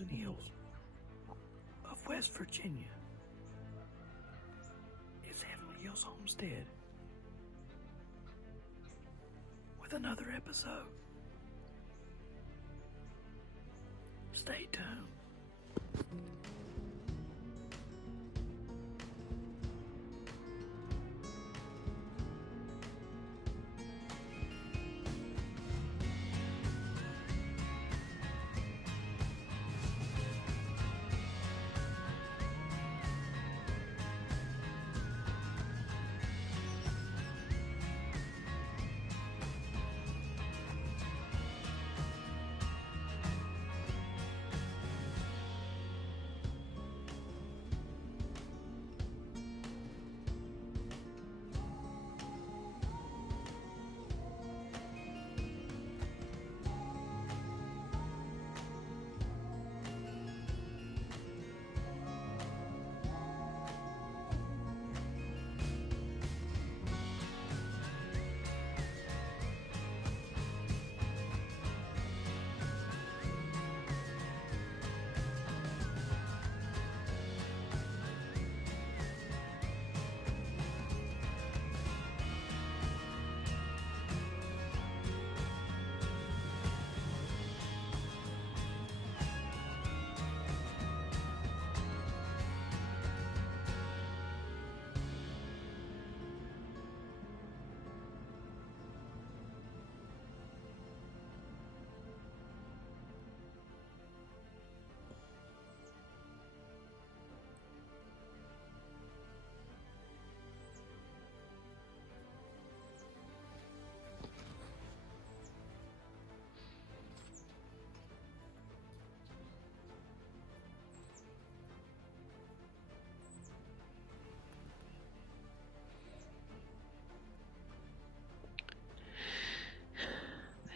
Jefferson Hills of West Virginia. It's Heavenly Hills Homestead with another episode. Stay tuned.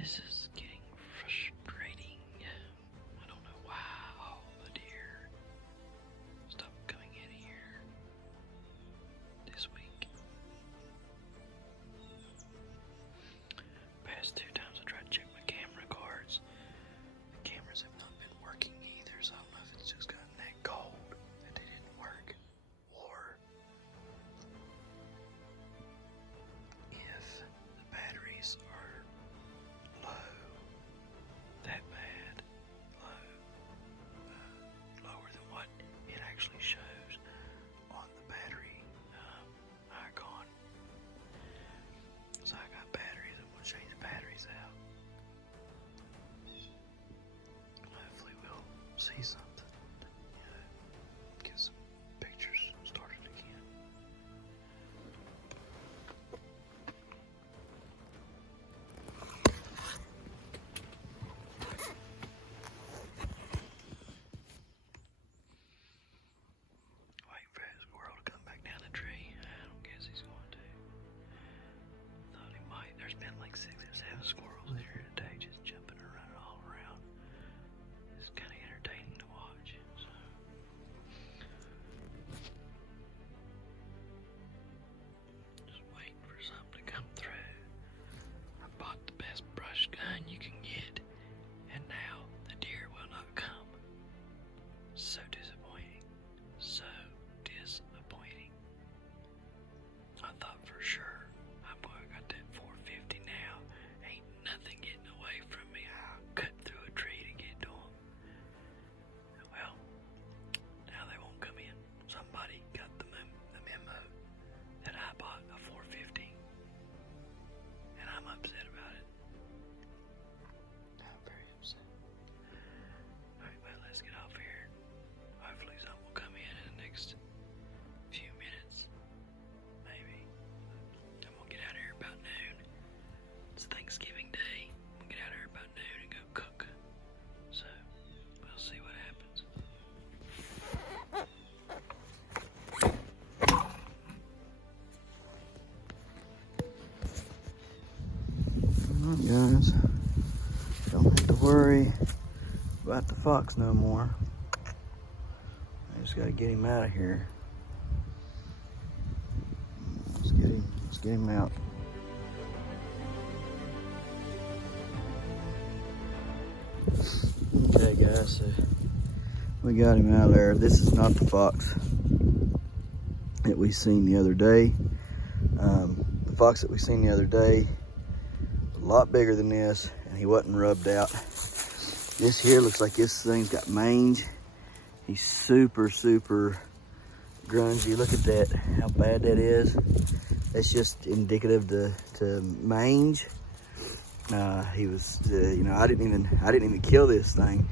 This is getting frustrating. I don't know why all the deer stopped coming in here this week. Past 2 times I tried to check my camera cards. The cameras have not been working either, so I don't know if it's just gotten that cold that they didn't work, or if the batteries are low, that bad, lower than what it actually shows on the battery icon. So I got batteries, I'm going to change the batteries out. Hopefully we'll see something, get some pictures started again. Waiting for that squirrel to come back down the tree. I don't guess he's going to. Thought he might. There's been like 6 or 7 squirrels in here today, just jumping and running all around. It's kind of entertaining to watch. So. Just waiting for something to come through. I bought the best brush gun you can get, and now the deer will not come. So disappointing. So disappointing. I thought for sure I'm going to got that 450 now. Ain't nothing getting away from me. I'll cut through a tree to get to them. Well, now they won't come in. Somebody got the memo that I bought a 450, and I'm upset about it. I'm very upset. Alright, well, let's get off here. Hopefully something will come in the next few minutes. Maybe. I'm gonna get out of here about noon. It's Thanksgiving Day. I'm gonna get out of here about noon and go cook. So, we'll see what happens. Well, guys, don't have to worry about the fox no more. I just gotta get him out of here. Let's get him out. Okay, guys, so We got him out of there. This is not the fox that we seen the other day. The fox that we seen the other day was a lot bigger than this, and he wasn't rubbed out. This here looks like this thing's got mange. He's super, super grungy. Look at that, how bad that is. That's just indicative to mange. He was, you know, I didn't even kill this thing.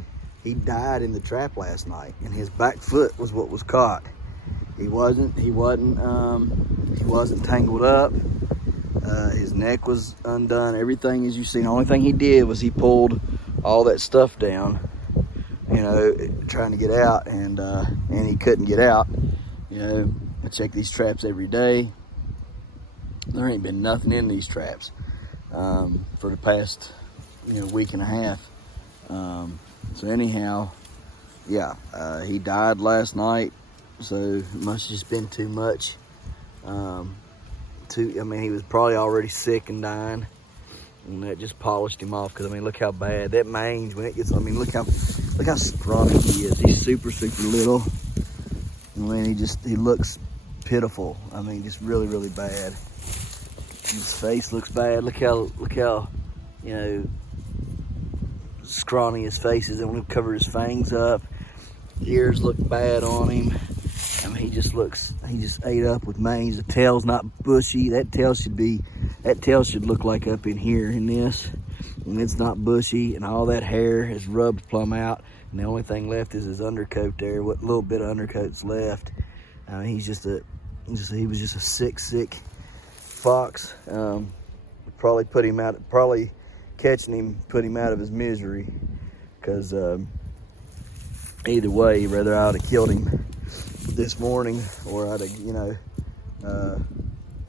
He died in the trap last night, and his back foot was what was caught. He wasn't tangled up. His neck was undone. Everything as you seen. The only thing he did was he pulled all that stuff down, you know, trying to get out, and he couldn't get out. You know, I check these traps every day. There ain't been nothing in these traps for the past, you know, week and a half. So anyhow, yeah, he died last night, so it must have just been too much. I mean, he was probably already sick and dying, and that just polished him off. Because I mean, look how bad that mange when it gets. I mean, look how scrawny he is. He's super, super little. I mean, he looks pitiful. I mean, just really, really bad. His face looks bad. Look how you know, scrawny his face is. And we cover his fangs up. Ears look bad on him. I mean, he just ate up with mange. The tail's not bushy. That tail should look like up in here in this. And it's not bushy, and all that hair is rubbed plumb out. And the only thing left is his undercoat there. What little bit of undercoat's left. He was just a sick fox. Probably catching him put him out of his misery. Because either way, rather I would have killed him this morning, or I'd have, you know,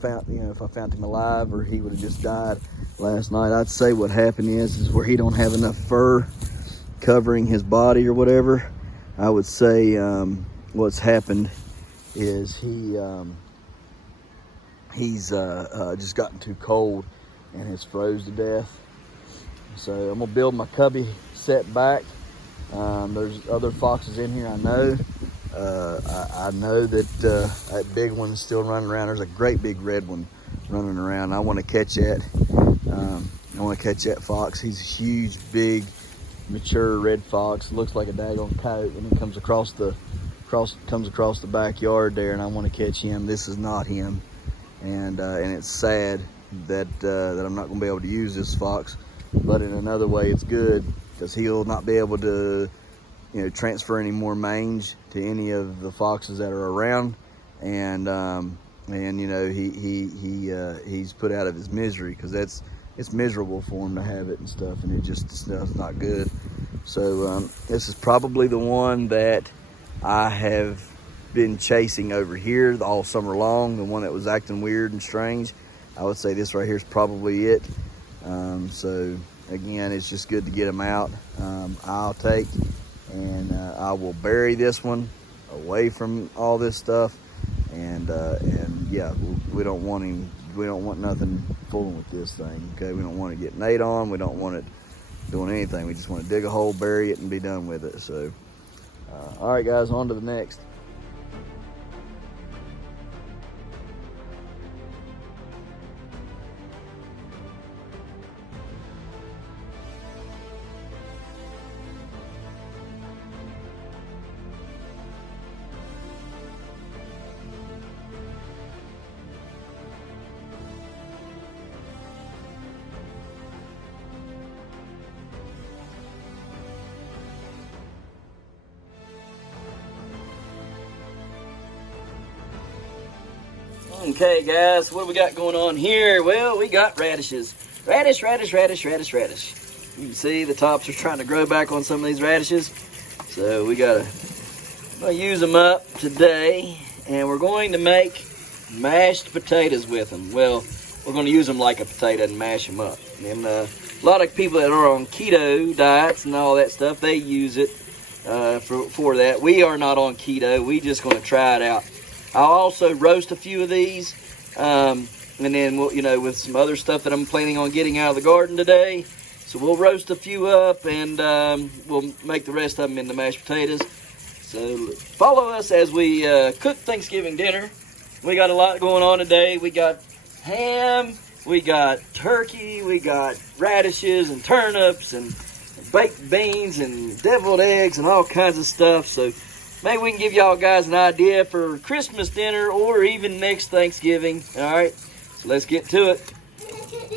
if I found him alive, or he would have just died last night. I'd say what happened is where he don't have enough fur covering his body or whatever. I would say what's happened is he's just gotten too cold and has froze to death. So I'm gonna build my cubby set back. There's other foxes in here, I know. I know that that big one's still running around. There's a great big red one running around. I want to catch that. I want to catch that fox. He's a huge, big, mature red fox. Looks like a daggone coyote when he comes across the backyard there, and I want to catch him. This is not him, and it's sad that I'm not going to be able to use this fox. But in another way, it's good because he'll not be able to, you know, transfer any more mange to any of the foxes that are around, and you know, he's put out of his misery, because it's miserable for him to have it and stuff, and it's not good. So this is probably the one that I have been chasing over here all summer long, the one that was acting weird and strange. I would say this right here is probably it. So again, it's just good to get him out. I'll take and I will bury this one away from all this stuff, and yeah, we don't want him. We don't want nothing fooling with this thing. Okay, we don't want it getting ate on. We don't want it doing anything. We just want to dig a hole, bury it, and be done with it. So, all right, guys, on to the next. Okay, guys, what do we got going on here? Well, we got radishes. Radish. You can see the tops are trying to grow back on some of these radishes. So we gotta use them up today, and we're going to make mashed potatoes with them. Well, we're going to use them like a potato and mash them up. And a lot of people that are on keto diets and all that stuff, they use it for that. We are not on keto. We just going to try it out. I'll also roast a few of these, and then we'll, with some other stuff that I'm planning on getting out of the garden today. So we'll roast a few up, and we'll make the rest of them into mashed potatoes. So follow us as we cook Thanksgiving dinner. We got a lot going on today. We got ham, we got turkey, we got radishes and turnips and baked beans and deviled eggs and all kinds of stuff. So maybe we can give y'all guys an idea for Christmas dinner or even next Thanksgiving. All right, so let's get to it.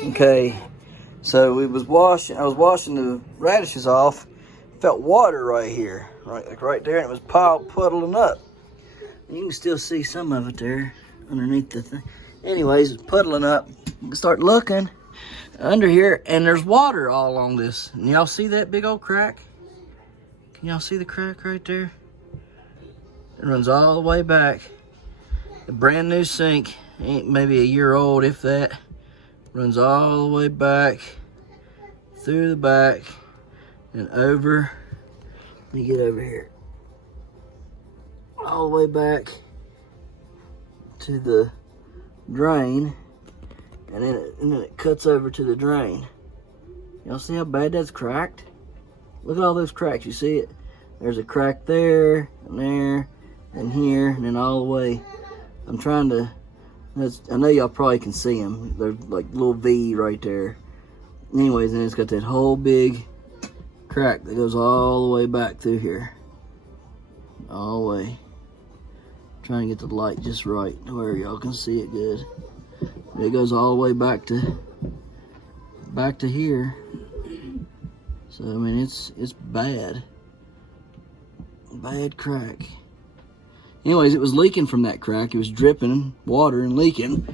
Okay, so I was washing the radishes off. Felt water right here, right there, and it was puddling up. You can still see some of it there underneath the thing. Anyways, it's puddling up. You can start looking under here, and there's water all along this. And y'all see that big old crack? Can y'all see the crack right there? It runs all the way back. A brand new sink, ain't maybe a year old, if that. Runs all the way back, through the back, and over. Let me get over here. All the way back to the drain, and then it cuts over to the drain. Y'all see how bad that's cracked? Look at all those cracks. You see it? There's a crack there, and here, and then all the way. I'm trying to, I know y'all probably can see them. They're like little V right there. Anyways, and it's got that whole big crack that goes all the way back through here. All the way. Trying to get the light just right to where y'all can see it good. It goes all the way back to here. So I mean it's bad. Bad crack. Anyways, it was leaking from that crack. It was dripping water and leaking.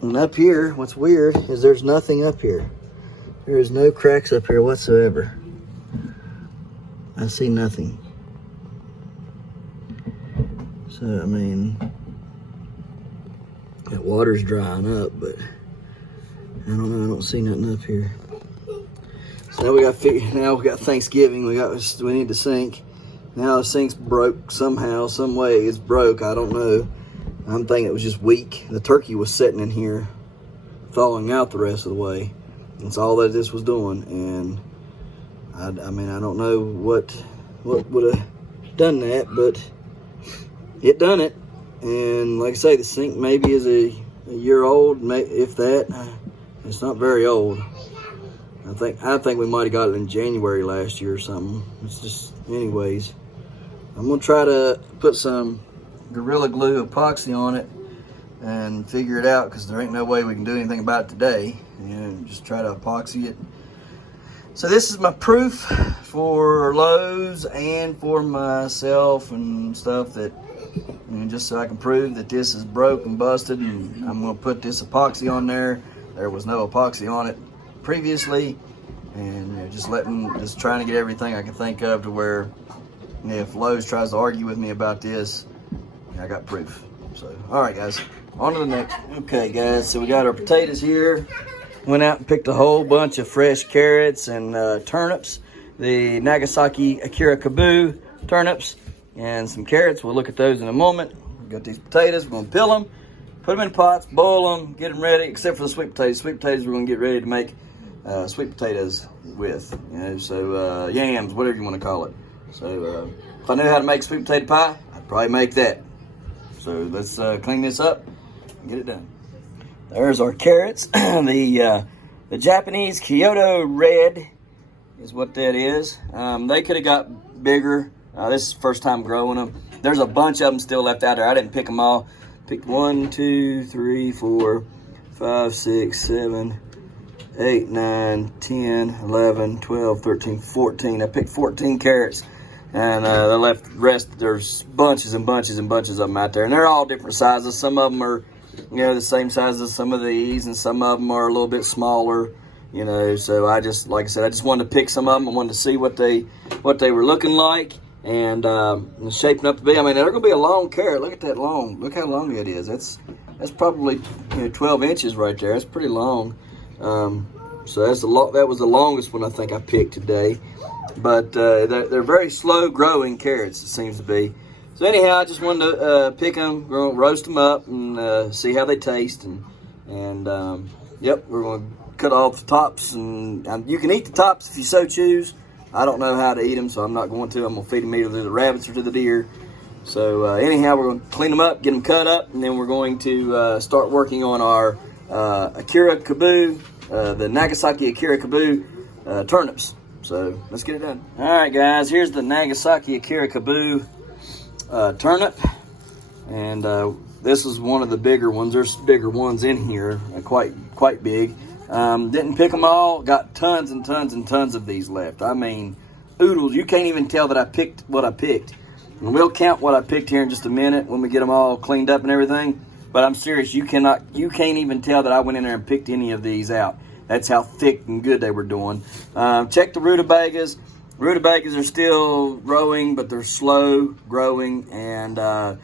And up here, what's weird is there's nothing up here. There is no cracks up here whatsoever. I see nothing. So, I mean, that water's drying up, but I don't know, I don't see nothing up here. So now we got Thanksgiving, we need the sink. Now the sink's broke somehow, some way it's broke, I don't know. I'm thinking it was just weak. The turkey was sitting in here, thawing out the rest of the way. That's all that this was doing, and I mean, I don't know what would have done that, but it done it. And like I say, the sink maybe is a year old, if that. It's not very old. I think we might have got it in January last year or something. It's just, anyways. I'm gonna try to put some Gorilla Glue epoxy on it and figure it out, because there ain't no way we can do anything about it today. Just try to epoxy it. So this is my proof for Lowe's and for myself and stuff, that just so I can prove that this is broke and busted, and I'm gonna put this epoxy on there. There was no epoxy on it previously, and just trying to get everything I can think of to where if Lowe's tries to argue with me about this, I got proof. So, all right, guys, on to the next. Okay, guys, so we got our potatoes here. Went out and picked a whole bunch of fresh carrots and turnips, the Nagasaki Akira Kabu turnips, and some carrots. We'll look at those in a moment. We've got these potatoes. We're going to peel them, put them in pots, boil them, get them ready, except for the sweet potatoes. Sweet potatoes we're going to get ready to make sweet potatoes with, so yams, whatever you want to call it. So if I knew how to make sweet potato pie, I'd probably make that. So let's clean this up and get it done. There's our carrots. The Japanese Kyoto Red is what that is. They could have got bigger. This is the first time growing them. There's a bunch of them still left out there. I didn't pick them all. Picked 1, 2, 3, 4, 5, 6, 7, 8, 9, 10, 11, 12, 13, 14. I picked 14 carrots. And the rest, there's bunches and bunches and bunches of them out there. And they're all different sizes. Some of them are, the same size as some of these. And some of them are a little bit smaller, So I just, like I said, I just wanted to pick some of them. I wanted to see what they were looking like. And shaping up to be. I mean, they're going to be a long carrot. Look at that long. Look how long it is. That's probably 12 inches right there. That's pretty long. So that was the longest one I think I picked today. But they're very slow growing carrots, it seems to be. So anyhow, I just wanted to pick them, roast them up, and see how they taste. And yep, we're going to cut off the tops, and you can eat the tops if you so choose. I don't know how to eat them, so I'm not going to. I'm going to feed them either to the rabbits or to the deer. So anyhow, we're going to clean them up, get them cut up, and then we're going to start working on our Akira Kabu, the Nagasaki Akira Kabu turnips. So let's get it done. All right, guys, here's the Nagasaki Akira Kabu turnip. And this is one of the bigger ones. There's bigger ones in here, quite big. Didn't pick them all. Got tons and tons and tons of these left. I mean, oodles. You can't even tell that I picked what I picked. And we'll count what I picked here in just a minute when we get them all cleaned up and everything. But I'm serious, you can't even tell that I went in there and picked any of these out. That's how thick and good they were doing. Check the rutabagas. Rutabagas are still growing, but they're slow growing. And I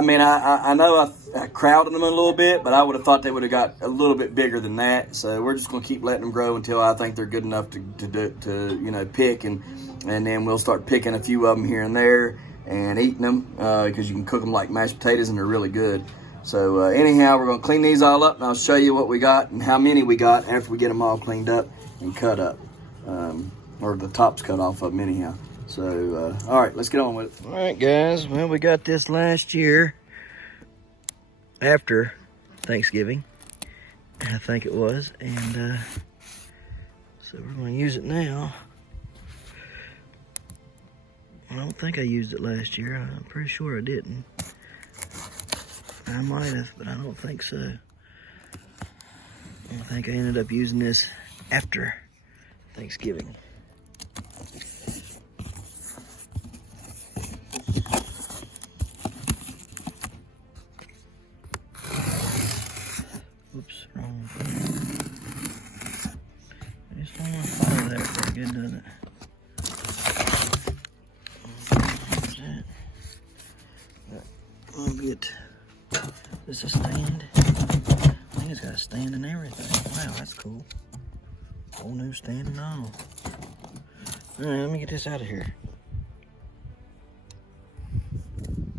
mean, I know I crowded them a little bit, but I would have thought they would have got a little bit bigger than that. So we're just going to keep letting them grow until I think they're good enough to pick, and then we'll start picking a few of them here and there and eating them because you can cook them like mashed potatoes and they're really good. So anyhow, we're going to clean these all up, and I'll show you what we got and how many we got after we get them all cleaned up and cut up, or the tops cut off of them anyhow. So, all right, let's get on with it. All right, guys. Well, we got this last year after Thanksgiving, I think it was. And so we're going to use it now. I don't think I used it last year. I'm pretty sure I didn't. I might have, but I don't think so. I think I ended up using this after Thanksgiving. Oops, wrong thing. I just don't want to follow that very good, doesn't it? There's that. I'll get this a stand. I think it's got a stand and everything. Wow, that's cool. Whole new stand and all. Alright, let me get this out of here.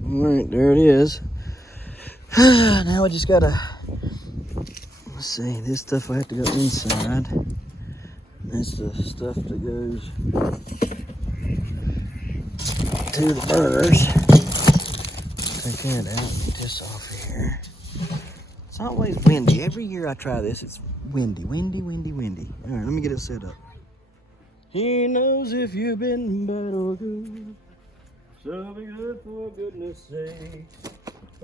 Alright, there it is. Now I just gotta, let's see, this stuff I have to go inside. That's the stuff that goes to the burners. Take that out, get this off here. It's always windy. Every year I try this, it's windy, windy, windy, windy. All right, let me get it set up. He knows if you've been bad or good, so be good for goodness sake.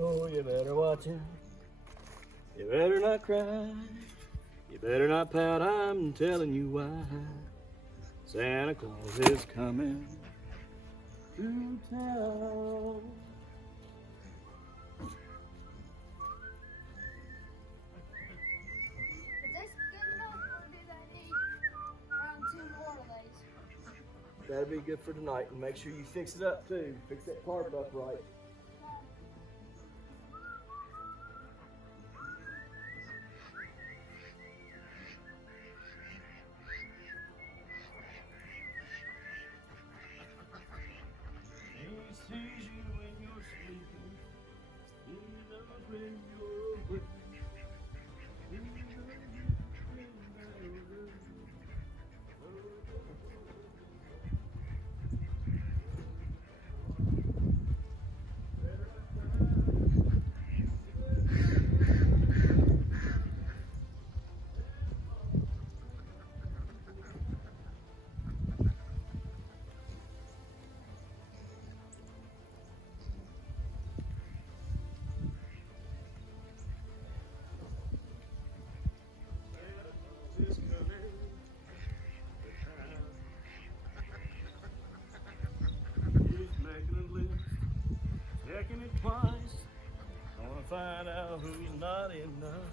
Oh, you better watch it. You better not cry. You better not pout. I'm telling you why. Santa Claus is coming to town. That'll be good for tonight, and make sure you fix it up too. Fix that carpet up right. He sees you when you're sleeping. He knows when you're awake. He knows you've been bad or good. Checking it twice, I wanna find out who's not enough.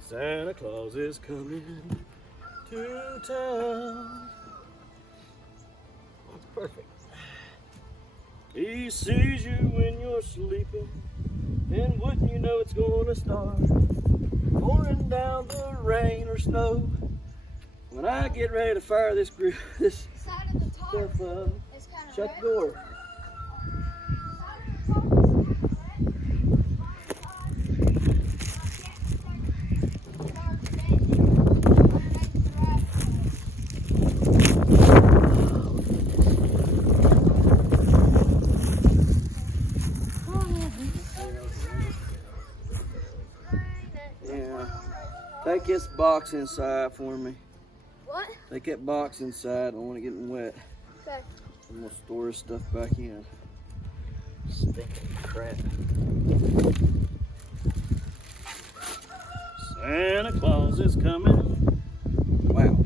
Santa Claus is coming to town. That's perfect. He sees you when you're sleeping, and wouldn't you know it's gonna start pouring down the rain or snow. When I get ready to fire this stuff up, shut the door. box inside for me. What? Take that box inside. I don't want it getting wet. Okay. I'm gonna store this stuff back in. Stinking crap. Santa Claus is coming. Wow.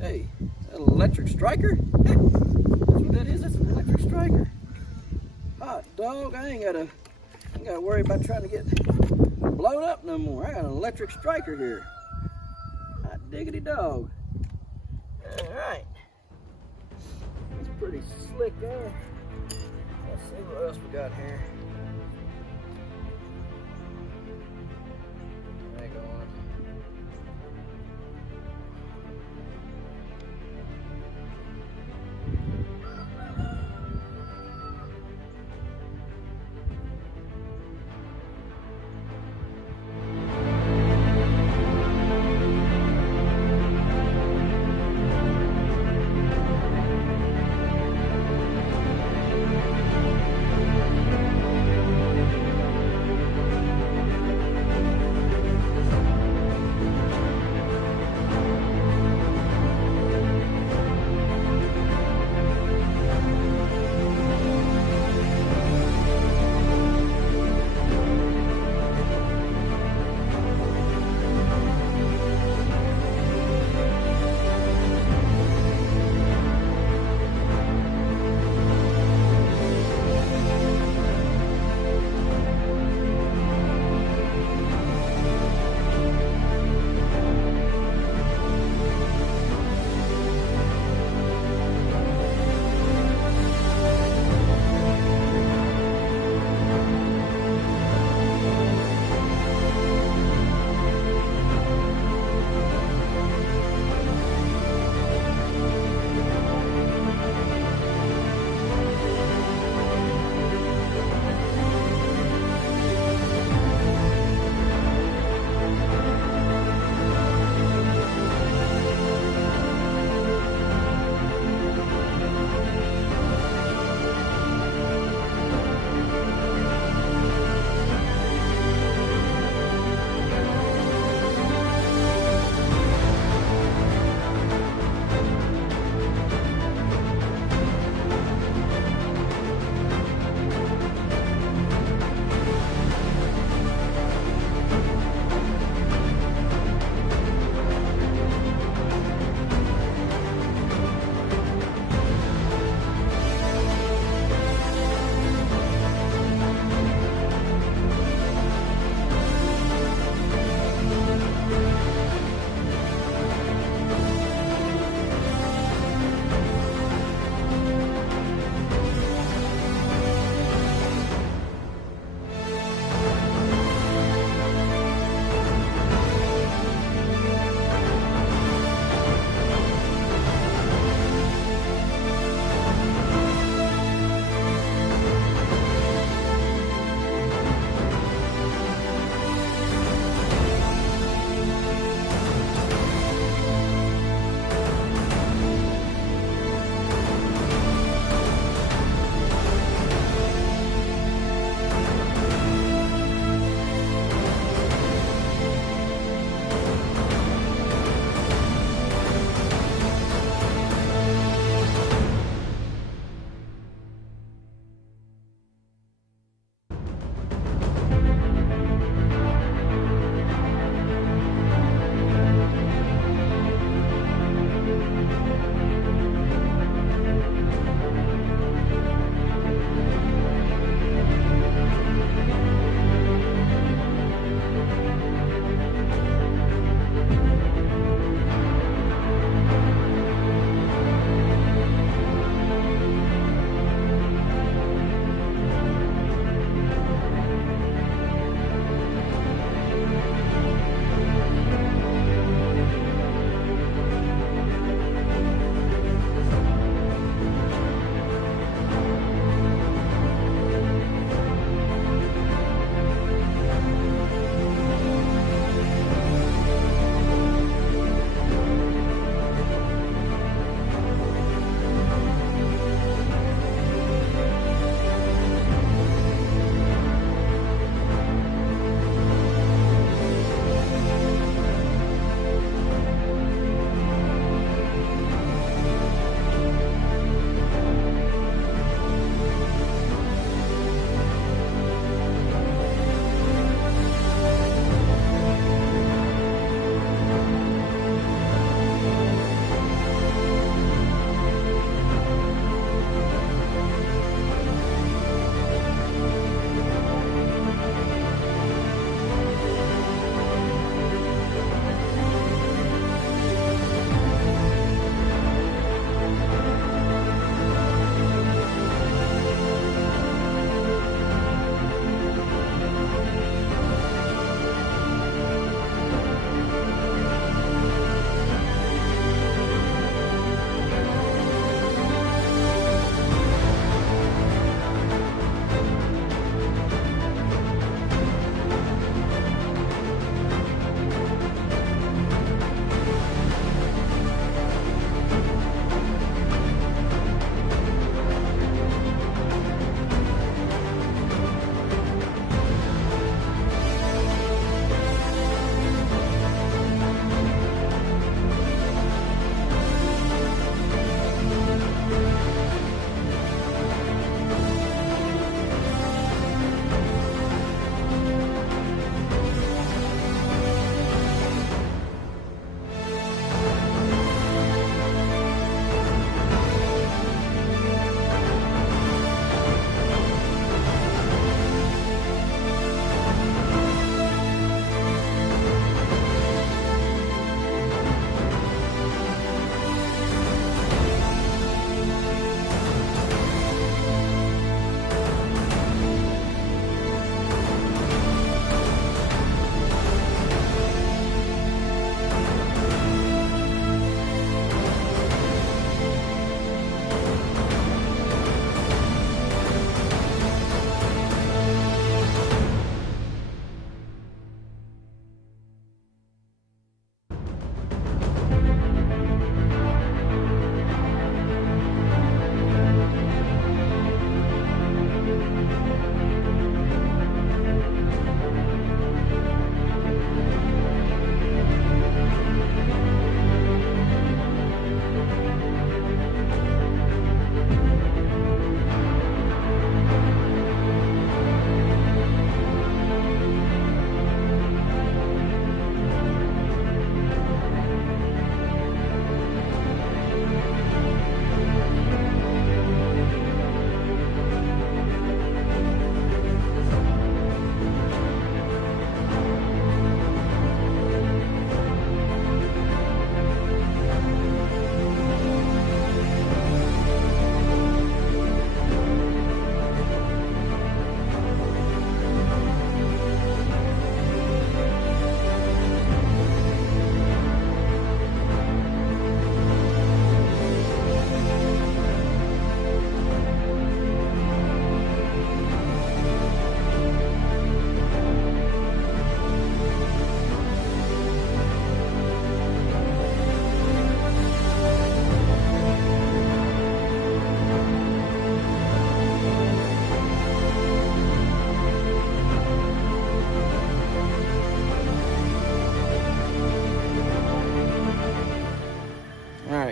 Hey, is that an electric striker? That's what that is. That's an electric striker. Hot dog. I ain't gotta worry about trying to get blown up no more. I got an electric striker here. Hot diggity dog. All right. It's pretty slick there. Let's see what else we got here. Hang on.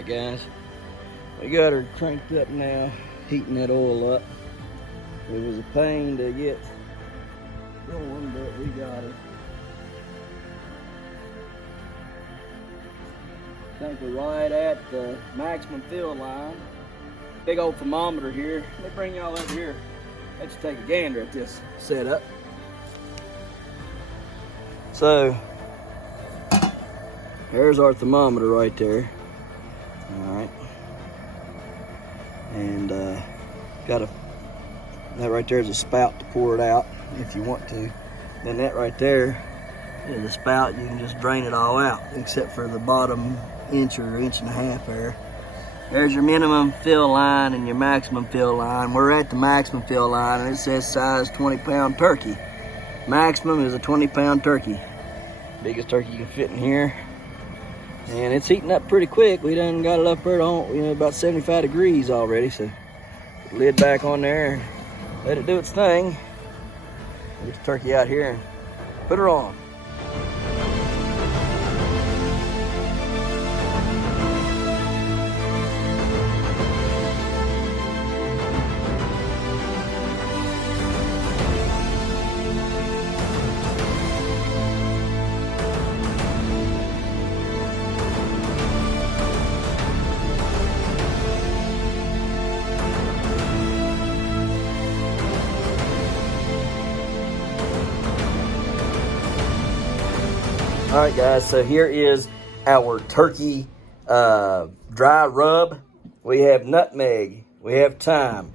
right, guys. We got her cranked up now, heating that oil up. It was a pain to get going, but we got her. I think we're right at the maximum fill line. Big old thermometer here. Let me bring y'all over here. Let's take a gander at this setup. So, there's our thermometer right there. All right. And that right there is a spout to pour it out if you want to. Then that right there is a spout. You can just drain it all out, except for the bottom inch or inch and a half there. There's your minimum fill line and your maximum fill line. We're at the maximum fill line, and it says size 20-pound turkey. Maximum is a 20-pound turkey. Biggest turkey you can fit in here. And it's heating up pretty quick. We done got it up there on, about 75 degrees already. So put the lid back on there, let it do its thing. Get the turkey out here and put her on. All right, guys, so here is our turkey dry rub. We have nutmeg, we have thyme,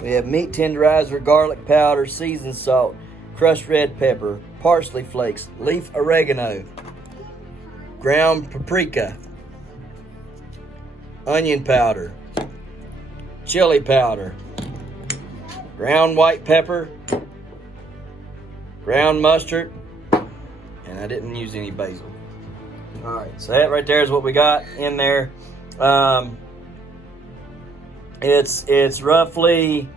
we have meat tenderizer, garlic powder, seasoned salt, crushed red pepper, parsley flakes, leaf oregano, ground paprika, onion powder, chili powder, ground white pepper, ground mustard, and I didn't use any basil. All right, so that right there is what we got in there. It's roughly,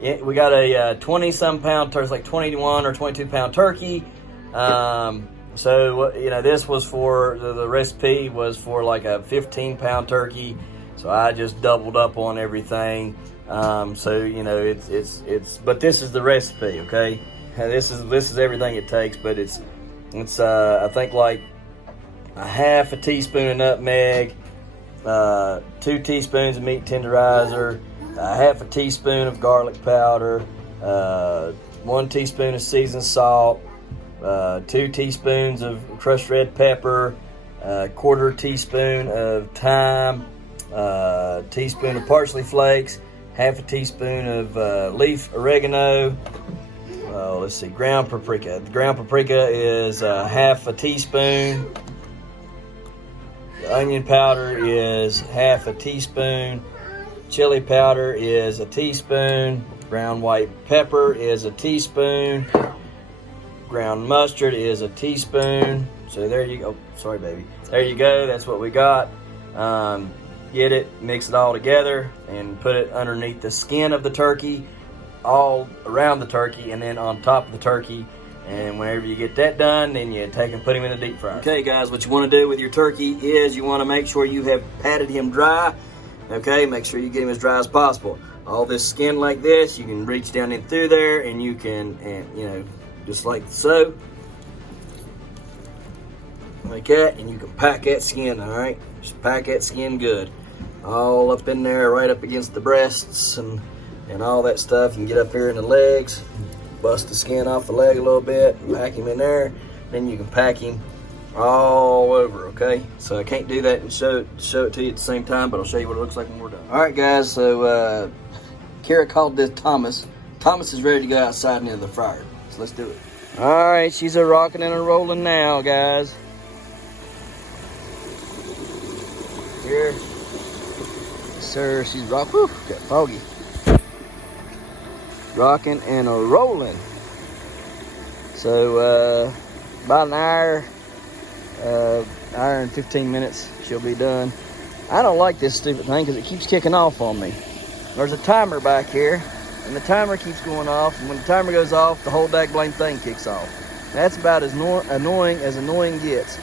we got a 20-some pound turkey, like 21 or 22 pound turkey. So this was for the recipe was for like a 15-pound turkey. So I just doubled up on everything. But this is the recipe, okay? And this is everything it takes, but it's I think like a half a teaspoon of nutmeg, 2 teaspoons of meat tenderizer, a half a teaspoon of garlic powder, 1 teaspoon of seasoned salt, 2 teaspoons of crushed red pepper, a 1/4 teaspoon of thyme, a teaspoon of parsley flakes, half a teaspoon of leaf oregano. Let's see, ground paprika. The ground paprika is half a teaspoon. The onion powder is half a teaspoon. Chili powder is a teaspoon. Ground white pepper is a teaspoon. Ground mustard is a teaspoon. So there you go. Sorry, baby. There you go. That's what we got. Get it, mix it all together, and put it underneath the skin of the turkey, all around the turkey, and then on top of the turkey. And whenever you get that done, then you take and put him in the deep fryer. Okay, guys, what you want to do with your turkey is you want to make sure you have patted him dry. Okay, make sure you get him as dry as possible. All this skin like this, you can reach down in through there, and you can, just like so, like that, and you can pack that skin. All right, just pack that skin good, all up in there, right up against the breasts and all that stuff. You can get up here in the legs, bust the skin off the leg a little bit, pack him in there. Then you can pack him all over, okay? So I can't do that and show it to you at the same time, but I'll show you what it looks like when we're done. All right, guys, so Kara called this Thomas. Thomas is ready to go outside into the fryer, so let's do it. All right, she's a rocking and a rolling now, guys. Here, sir, she's rock. Whew, got foggy. Rocking and a rolling. So about an hour and 15 minutes she'll be done. I don't like this stupid thing because it keeps kicking off on me. There's a timer back here, and the timer keeps going off, and when the timer goes off, the whole dag blame thing kicks off. That's about as annoying gets.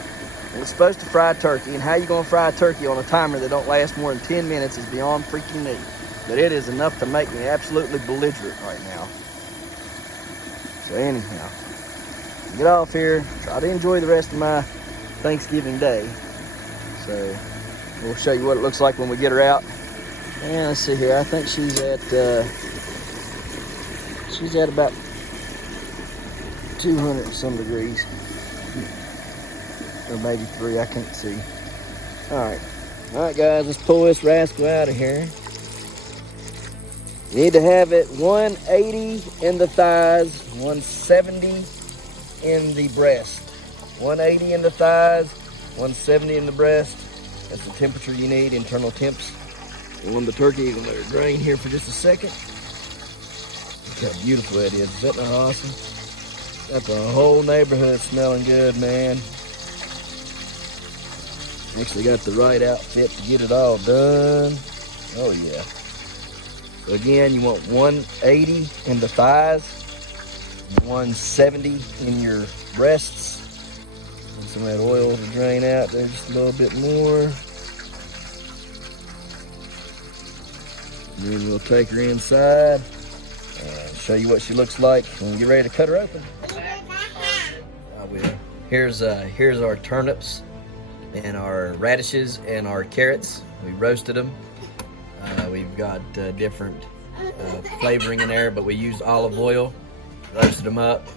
And it's supposed to fry turkey, and how you gonna fry a turkey on a timer that don't last more than 10 minutes is beyond freaking me. But it is enough to make me absolutely belligerent right now. So anyhow, get off here, try to enjoy the rest of my Thanksgiving day. So we'll show you what it looks like when we get her out. And let's see here, I think she's at about 200 and some degrees. Or maybe 3, I can't see. All right guys, let's pull this rascal out of here. You need to have it 180 in the thighs, 170 in the breast. 180 in the thighs, 170 in the breast. That's the temperature you need, internal temps. We'll warm the turkey, we'll let her drain here for just a second. Look how beautiful that is. Is that not awesome? Got the whole neighborhood smelling good, man. Actually got the right outfit to get it all done. Oh yeah. So again, you want 180 in the thighs, 170 in your breasts. And some of that oil to drain out there just a little bit more. And then we'll take her inside and show you what she looks like when we get ready to cut her open. I will. Here's our turnips and our radishes and our carrots. We roasted them. We've got different flavoring in there, but we used olive oil, roasted them up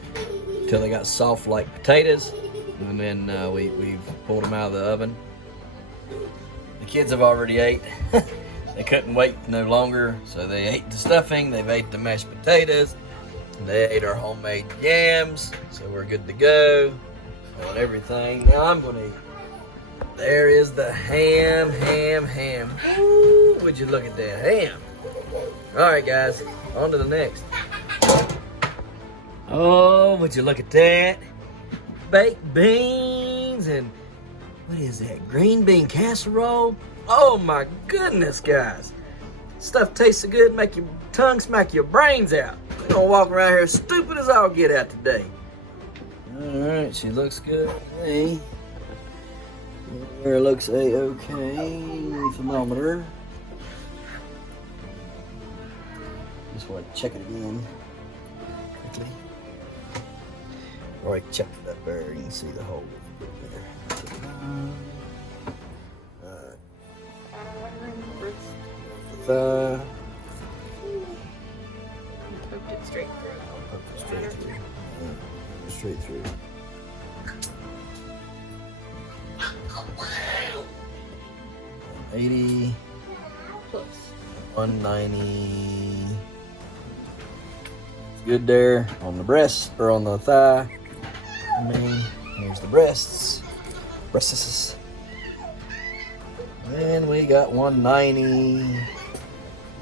until they got soft like potatoes, and then we've pulled them out of the oven. The kids have already ate. They couldn't wait no longer, so they ate the stuffing, they've ate the mashed potatoes, they ate our homemade yams, so we're good to go on everything. Now I'm gonna eat. There is the ham. Ooh, would you look at that ham? All right, guys, on to the next. Oh, would you look at that? Baked beans and what is that? Green bean casserole? Oh my goodness, guys. Stuff tastes so good, make your tongue smack your brains out. We're gonna walk around here stupid as I'll get out today. All right, she looks good to me. There looks a-okay. Thermometer. Just want to check it again. Okay. Alright, check it up there. You can see the hole there. Thigh. Poked it straight through. Straight through. 80, Close. 190. Good there on the breast or on the thigh. I mean, here's the breasts. Breasts. And we got 190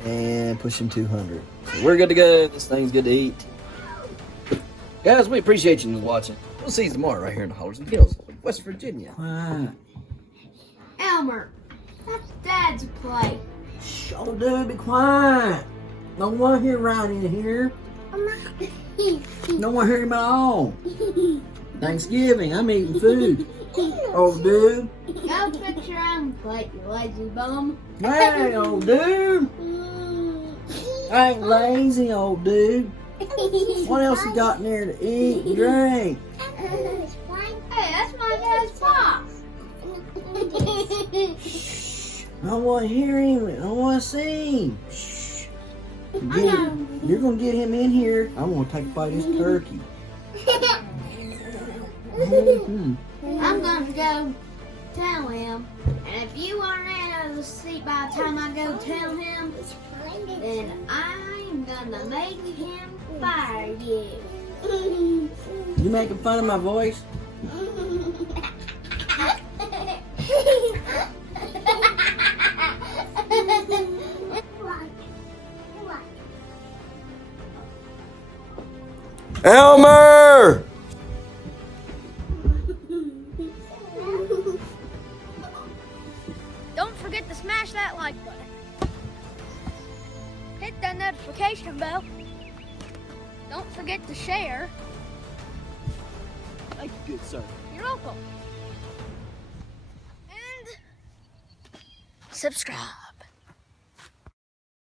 and pushing 200. So we're good to go. This thing's good to eat. Guys, we appreciate you watching. We'll see you tomorrow right here in the Hollers and Hills, West Virginia. Quiet. Elmer, that's Dad's plate. Shh, oh dude, be quiet. No one here right in here. No one here at all. Thanksgiving, I'm eating food. Oh dude. Go fix your own plate, you lazy bum. Hey, old dude. I ain't lazy, old dude. What else you got in there to eat and drink? Hey, that's my dad's box. I don't want to hear him. I don't want to see him. Shh. You're going to get him in here. I'm going to take a bite of this turkey. I'm going to go tell him. And if you aren't out of the seat by the time I go tell him, then I'm going to make him fire you. You making fun of my voice? Elmer! Don't forget to smash that like button. Hit that notification bell. Don't forget to share. Thank you, good sir. You're welcome. subscribe.